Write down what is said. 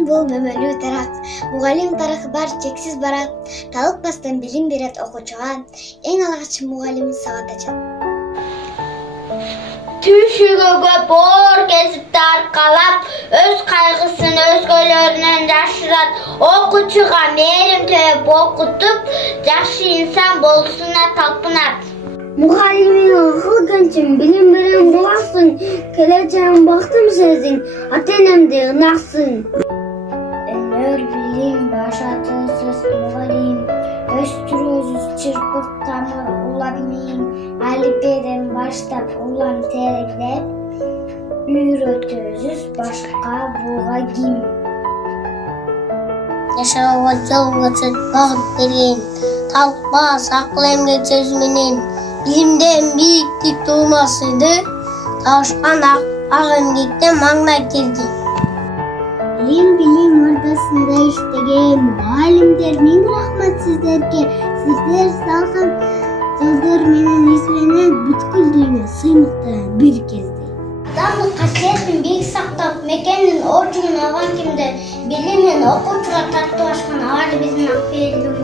Мугалим бул мөмөлүү тарак. Мугалим таракы бар чексиз барат. Талыкпастан билим берет окуучуга. Эң алгач мугалим сабат ачат. Түшүгөгө боор кесипти аркалап, өз кайгысын өзгөлөрүнөн жашырат. Окуучуга мээрим төлөп окутуп, жакшы инсан болушуна талпынат. Muhallimin akıl gençim, bilim bilim bulasın, geleceğin baktım sezin, atenemde ınaksın. Önör bilim başatı söz mugalim, östürözüz çırpık tamır ulanmayın, alipeden baştap ulan tereklep, üretözüz başka buğa kim. Yaşağa yolgası bağıt verin, talpa saklı emge çözmenin, bilimden büyüklük doğmasıydı, tavşan ak emgekte mağna girdi. Bilim ortasında iştegen muhallimler ming rahmat sizlerge. Sizler salgın жылдар менен изменен бүткүл дүйнө сыймыкта бир кезде. Адамдык касиетин бийик сактап, мекенин орчугун алган кимде билим менен окуучуга тартып ашкан ал биздин ак пейилдин